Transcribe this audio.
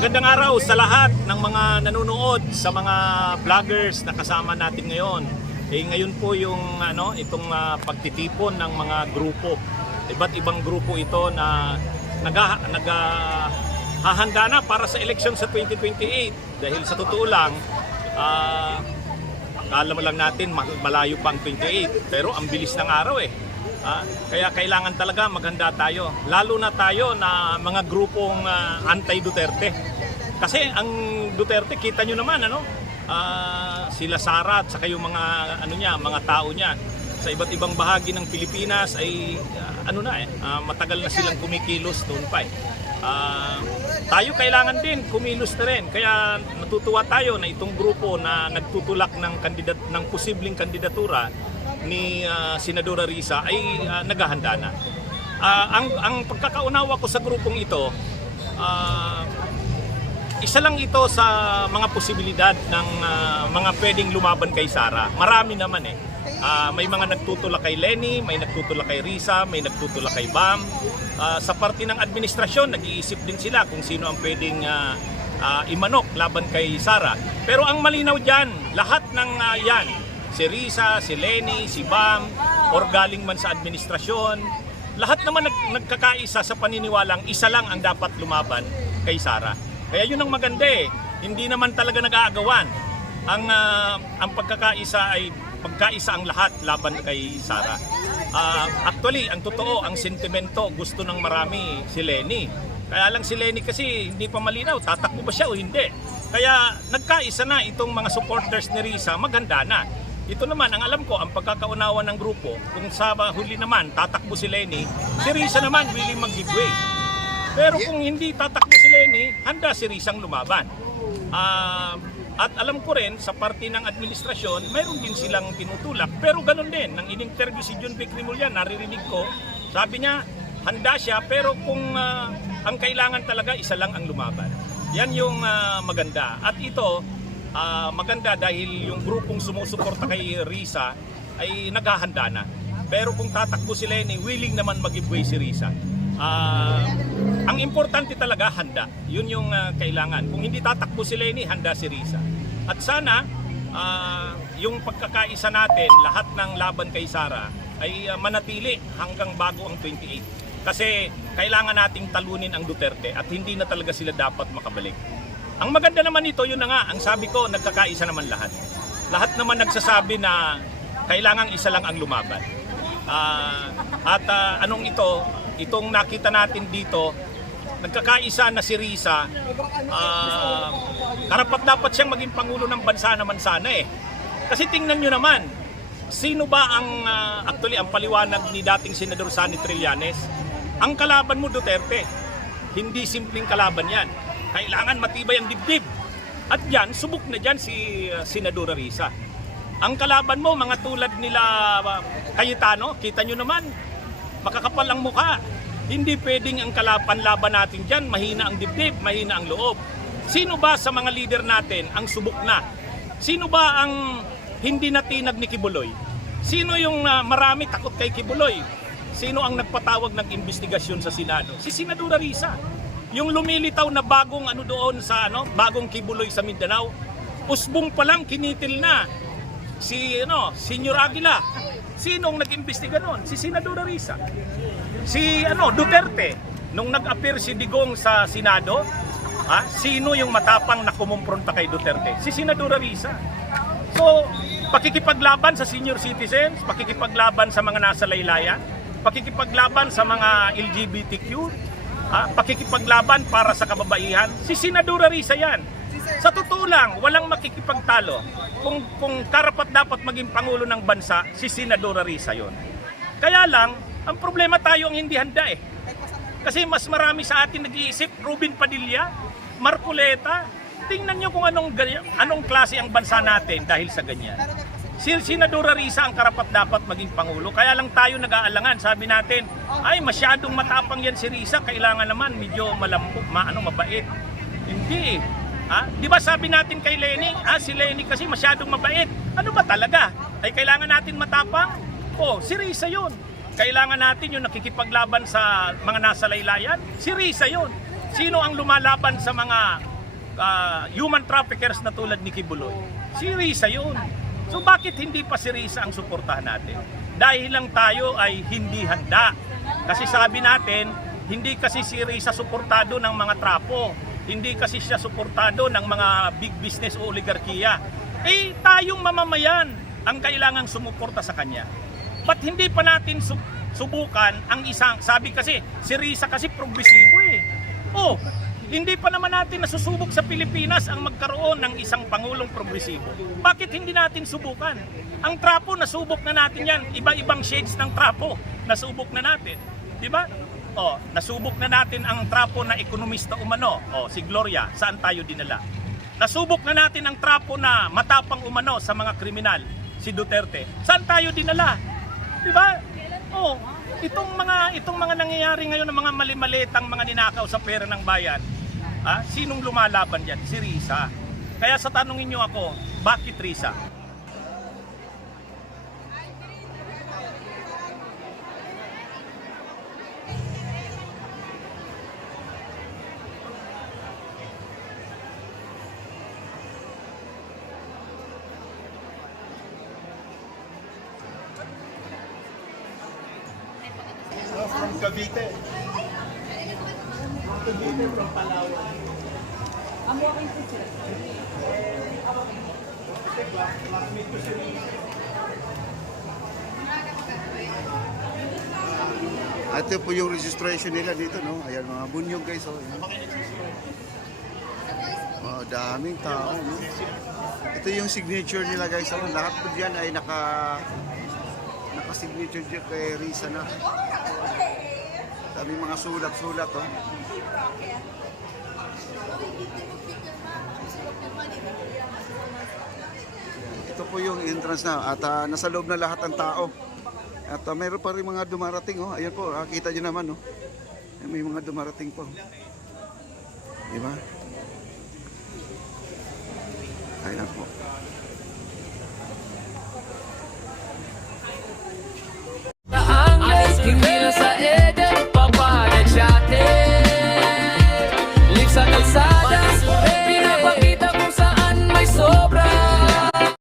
Magandang araw sa lahat ng mga nanonood, sa mga vloggers na kasama natin ngayon. Ngayon po yung itong pagtitipon ng mga grupo. Iba't ibang grupo ito na hahanda na para sa election sa 2028. Dahil sa totoo lang, alam lang natin malayo pa ang 28, pero ang bilis ng araw kaya kailangan talaga maghanda tayo. Lalo na tayo na mga grupong anti-Duterte. Kasi ang Duterte, kita nyo naman sila Sara at saka yung mga tao niya sa iba't ibang bahagi ng Pilipinas ay matagal na silang kumikilos noon pa tayo kailangan din kumilos na rin. Kaya natutuwa tayo na itong grupo na nagtutulak ng posibleng kandidatura ni Senadora Risa ay naghahanda na. Ang pagkakaunawa ko sa grupong ito, isa lang ito sa mga posibilidad ng mga pwedeng lumaban kay Sara. Marami naman may mga nagtutulak kay Leni, may nagtutulak kay Risa, may nagtutulak kay Bam. Sa parte ng administrasyon, nag-iisip din sila kung sino ang pwedeng imanok laban kay Sara. Pero ang malinaw dyan, lahat ng yan, si Risa, si Leni, si Bam, or galing man sa administrasyon, lahat naman nagkakaisa sa paniniwalang isa lang ang dapat lumaban kay Sara. Kaya yun ang maganda hindi naman talaga nag-aagawan. Ang pagkakaisa ay pagkaisa ang lahat laban kay Sara. Actually, ang totoo, ang sentimento, gusto ng marami si Leni. Kaya lang si Leni kasi hindi pa malinaw, tatakbo ba siya o hindi. Kaya nagkaisa na itong mga supporters ni Risa, maghanda na. Ito naman, ang alam ko, ang pagkakaunawa ng grupo, kung sa huli naman tatakbo si Leni, si Risa naman willing mag-giveaway. Pero kung hindi tatakbo si Leni, handa si Risang lumaban. At alam ko rin, sa parte ng administrasyon, mayroon din silang tinutulak. Pero ganun din, nang in-interview si John Vic Rimulyan, naririnig ko, sabi niya, handa siya, pero kung ang kailangan talaga, isa lang ang lumaban. Yan yung maganda. At ito, maganda dahil yung grupong sumusuporta kay Risa ay naghahanda na. Pero kung tatakbo si Leni, willing naman mag-giveaway si Risa. Ang importante talaga, handa. Yun yung kailangan. Kung hindi tatakbo si Leni, handa si Risa. At sana, yung pagkakaisa natin, lahat ng laban kay Sara, ay manatili hanggang bago ang 28. Kasi kailangan nating talunin ang Duterte at hindi na talaga sila dapat makabalik. Ang maganda naman ito, yun na nga, ang sabi ko, nagkakaisa naman lahat. Lahat naman nagsasabi na kailangan isa lang ang lumaban. Itong nakita natin dito, nagkakaisa na si Risa, karapat dapat siyang maging Pangulo ng bansa naman sana Kasi tingnan nyo naman, sino ba ang paliwanag ni dating Senador Sonny Trillanes? Ang kalaban mo, Duterte. Hindi simpleng kalaban yan. Kailangan matibay ang dibdib. At yan, subok na dyan si Senadora Risa. Ang kalaban mo, mga tulad nila Cayetano, kita nyo naman, makakapal ang mukha. Hindi pwedeng ang panlaban natin dyan, mahina ang dibdib, mahina ang loob. Sino ba sa mga leader natin ang subok na? Sino ba ang hindi natinag ni Kibuloy? Sino yung marami takot kay Kibuloy? Sino ang nagpatawag ng investigasyon sa Senado? Si Senadora Risa. Yung lumilitaw na bagong doon sa bagong Kibuloy sa Mindanao, usbong pa lang kinitil na si Senyor Aguila. Sinong nag-imbestiga noon? Si Senadora Risa. Si Duterte, nung nag-appear si Digong sa Senado, sino yung matapang na kumumpronta kay Duterte? Si Senadora Risa. So, pakikipaglaban sa senior citizens, pakikipaglaban sa mga nasa laylayan, pakikipaglaban sa mga LGBTQ, pakikipaglaban para sa kababaihan, si Senadora Risa yan. Sa totoo lang, walang makikipagtalo. Kung karapat dapat maging Pangulo ng bansa, si Senadora Risa yon. Kaya lang, ang problema tayo ang hindi handa Kasi mas marami sa atin nag-iisip, Ruben Padilla, Marcoleta, tingnan nyo kung anong klase ang bansa natin dahil sa ganyan. Si Senadora Risa ang karapat dapat maging Pangulo. Kaya lang tayo nag-aalangan. Sabi natin, ay masyadong matapang yan si Risa, kailangan naman medyo malambot, mabait. Hindi Di ba sabi natin kay Leni, si Leni kasi masyadong mabait. Ano ba talaga? Ay kailangan natin matapang? Si Risa yun. Kailangan natin yung nakikipaglaban sa mga nasa laylayan? Si Risa yun. Sino ang lumalaban sa mga human traffickers na tulad ni Kibuloy. Si Risa yun. So bakit hindi pa si Risa ang suportahan natin? Dahil lang tayo ay hindi handa. Kasi sabi natin, hindi kasi si Risa suportado ng mga trapo. Hindi kasi siya suportado ng mga big business o oligarkiya. Eh tayong mamamayan ang kailangang sumuporta sa kanya. Ba't hindi pa natin subukan ang isang, sabi kasi, si Risa kasi progresibo eh. Oh, hindi pa naman natin nasusubok sa Pilipinas ang magkaroon ng isang pangulong progresibo. Bakit hindi natin subukan? Ang trapo, nasubok na natin yan. Iba-ibang shades ng trapo, nasubok na natin. Di ba? Oh, nasubok na natin ang trapo na ekonomista umano. Oh, si Gloria, saan tayo dinala? Nasubok na natin ang trapo na matapang umano sa mga kriminal, si Duterte. Saan tayo dinala? Di ba? Oh, itong mga nangyayari ngayon ng mga mali-malitang mga ninakaw sa pera ng bayan. Sinong lumalaban diyan? Si Risa. Kaya sa tanongin niyo ako, bakit Risa? From Cavite. Cavite from Palawan. Amo aking teacher. Ito po yung registration nila dito, no? Ayan, mga bunyog guys. Oh, daming tao, no? Ito yung signature nila guys. Oh. Lahat po dyan ay naka-signature dyan kay Risa na. Daming mga sulat-sulat, oh. Ito po yung entrance na at nasa loob na lahat ng tao. At mayroon pa rin mga dumarating, oh. Ayan po, kita nyo naman, oh. May mga dumarating po. Diba? Ayan po. Give me